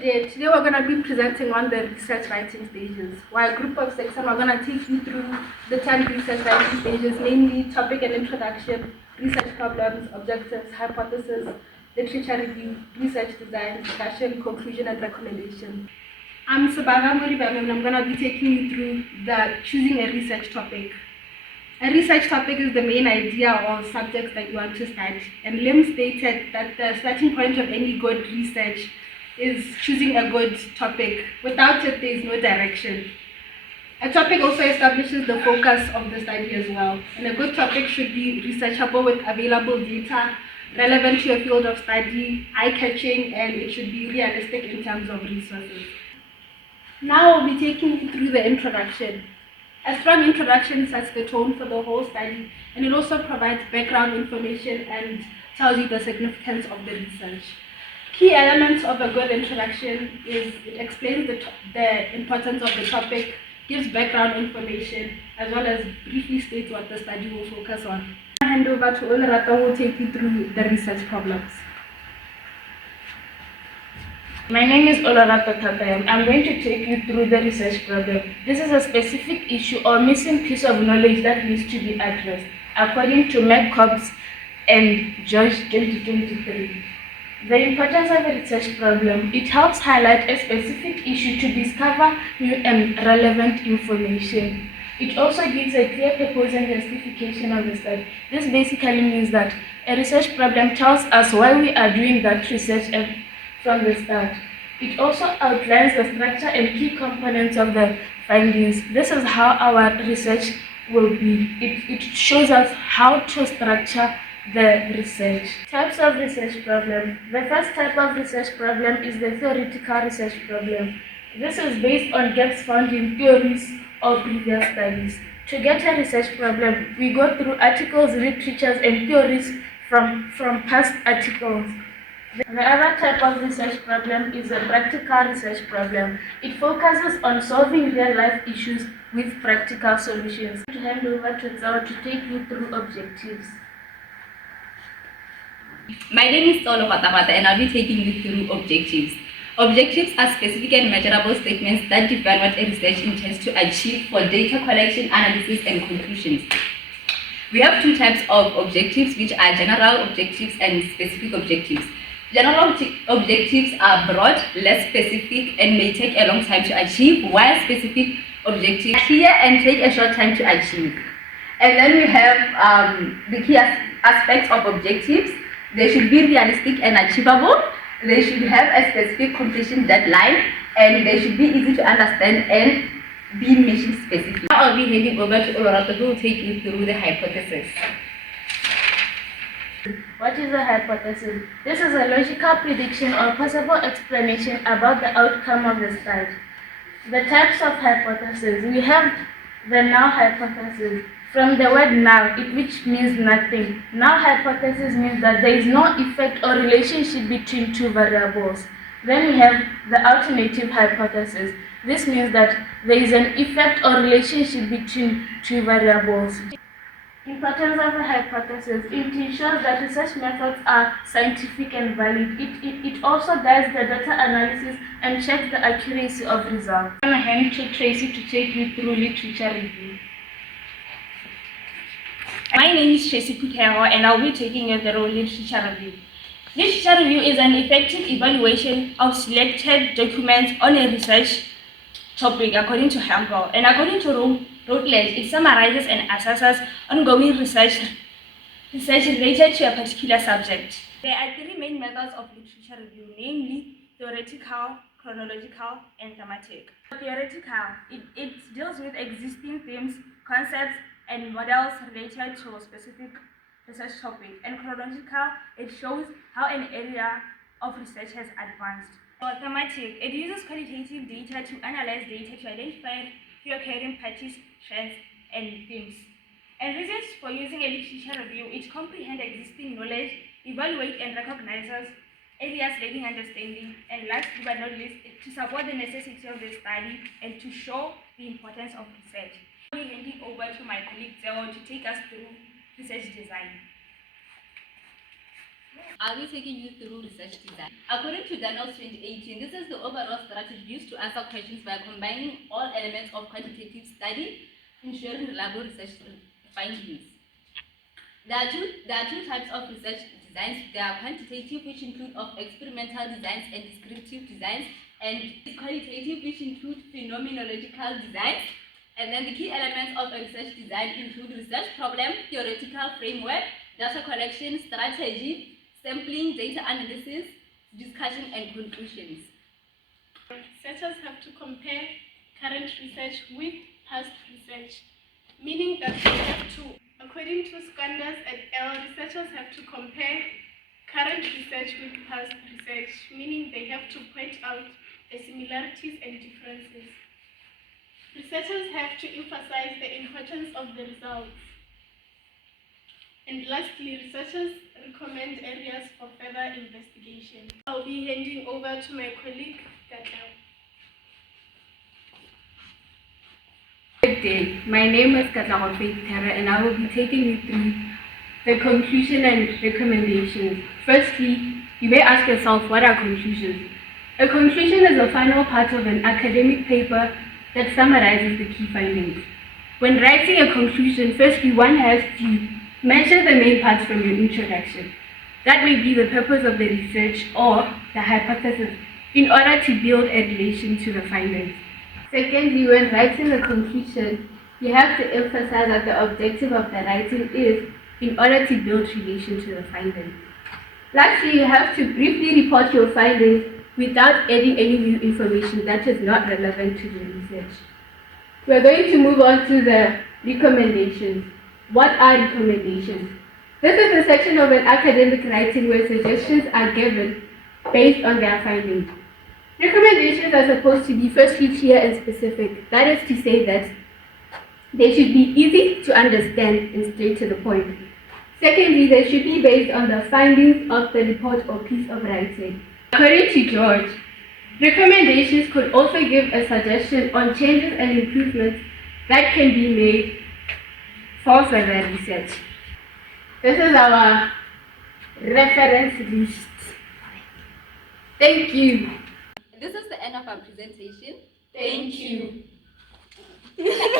there. Today we're going to be presenting on the research writing stages. We're a group of 6 and we're going to take you through the 10 research writing stages, namely topic and introduction, research problems, objectives, hypothesis, literature review, research design, discussion, conclusion, and recommendation. I'm Sabaga Moribam and I'm going to be taking you through the choosing a research topic. A research topic is the main idea or subject that you want to study. And Lim stated that the starting point of any good research is choosing a good topic. Without it, there is no direction. A topic also establishes the focus of the study as well. And a good topic should be researchable with available data, relevant to your field of study, eye-catching, and it should be realistic in terms of resources. Now I'll be taking you through the introduction. A strong introduction sets the tone for the whole study, and it also provides background information and tells you the significance of the research. Key elements of a good introduction is it explains the importance of the topic, gives background information, as well as briefly states what the study will focus on. I'll hand over to Olerata, who will take you through the research problems. My name is Olarata Tatayam. I'm going to take you through the research problem. This is a specific issue or missing piece of knowledge that needs to be addressed, according to McCobbs and George 2023. The importance of a research problem, it helps highlight a specific issue to discover new and relevant information. It also gives a clear purpose and justification of the study. This basically means that a research problem tells us why we are doing that research from the start. It also outlines the structure and key components of the findings. This is how our research will be. It shows us how to structure the research. Types of research problem. The first type of research problem is the theoretical research problem. This is based on gaps found in theories or previous studies. To get a research problem, we go through articles, literatures, and theories from past articles. The other type of research problem is a practical research problem. It focuses on solving real-life issues with practical solutions. To hand over to Zao to take you through objectives. My name is Tolo Matamata and I'll be taking you through objectives. Objectives are specific and measurable statements that define what a research intends to achieve for data collection, analysis, and conclusions. We have two types of objectives, which are general objectives and specific objectives. General objectives are broad, less specific, and may take a long time to achieve, while specific objectives are clear and take a short time to achieve. And then we have the key aspects of objectives. They should be realistic and achievable. They should have a specific completion deadline, and they should be easy to understand and be mission specific. Now I'll be handing over to Olorato, who will take you through the hypothesis. What is a hypothesis? This is a logical prediction or possible explanation about the outcome of the study. The types of hypotheses. We have the null hypothesis. From the word null, which means nothing. Null hypothesis means that there is no effect or relationship between two variables. Then we have the alternative hypothesis. This means that there is an effect or relationship between two variables. Importance of a hypothesis. It ensures that research methods are scientific and valid. It also does the data analysis and checks the accuracy of results. I'm going to hand to Tracy to take you through literature review. My name is Tracy Putero and I'll be taking you through literature review. Literature review is an effective evaluation of selected documents on a research topic according to Hempel. And according to Routledge, it summarizes and assesses ongoing research related to a particular subject. There are three main methods of literature review, namely theoretical, chronological, and thematic. Theoretical, it deals with existing themes, concepts, and models related to a specific research topic. And chronological, it shows how an area of research has advanced. For thematic, it uses qualitative data to analyze data to identify recurring patterns, trends, and themes. And reasons for using a literature review, it comprehends existing knowledge, evaluate and recognizes areas lacking understanding, and last but not least, to support the necessity of the study and to show the importance of research. I'll be handing over to my colleague Zeo to take us through research design. I'll be taking you through research design. According to Daniels 2018, this is the overall strategy used to answer questions by combining all elements of quantitative study, ensuring reliable research findings. There are two types of research designs. There are quantitative, which include of experimental designs and descriptive designs, and qualitative, which include phenomenological designs. And then the key elements of a research design include research problem, theoretical framework, data collection, strategy, sampling, data analysis, discussion, and conclusions. Researchers have to compare current research with past research, meaning that they have to, according to Skanders et al., researchers have to compare current research with past research, meaning they have to point out the similarities and differences. Researchers have to emphasize the importance of the results. And lastly, researchers recommend areas for further investigation. I'll be handing over to my colleague, Katlao. Good day. My name is Katlao Faith Terra, and I will be taking you through the conclusion and recommendations. Firstly, you may ask yourself, what are conclusions? A conclusion is the final part of an academic paper that summarizes the key findings. When writing a conclusion, firstly, one has to measure the main parts from your introduction. That may be the purpose of the research or the hypothesis in order to build a relation to the findings. Secondly, when writing a conclusion, you have to emphasize that the objective of the writing is in order to build relation to the findings. Lastly, you have to briefly report your findings without adding any new information that is not relevant to the research. We're going to move on to the recommendations. What are recommendations? This is a section of an academic writing where suggestions are given based on their findings. Recommendations are supposed to be firstly clear and specific. That is to say that they should be easy to understand and straight to the point. Secondly, they should be based on the findings of the report or piece of writing. According to George, recommendations could also give a suggestion on changes and improvements that can be made for further research. This is our reference list. Thank you. This is the end of our presentation. Thank you.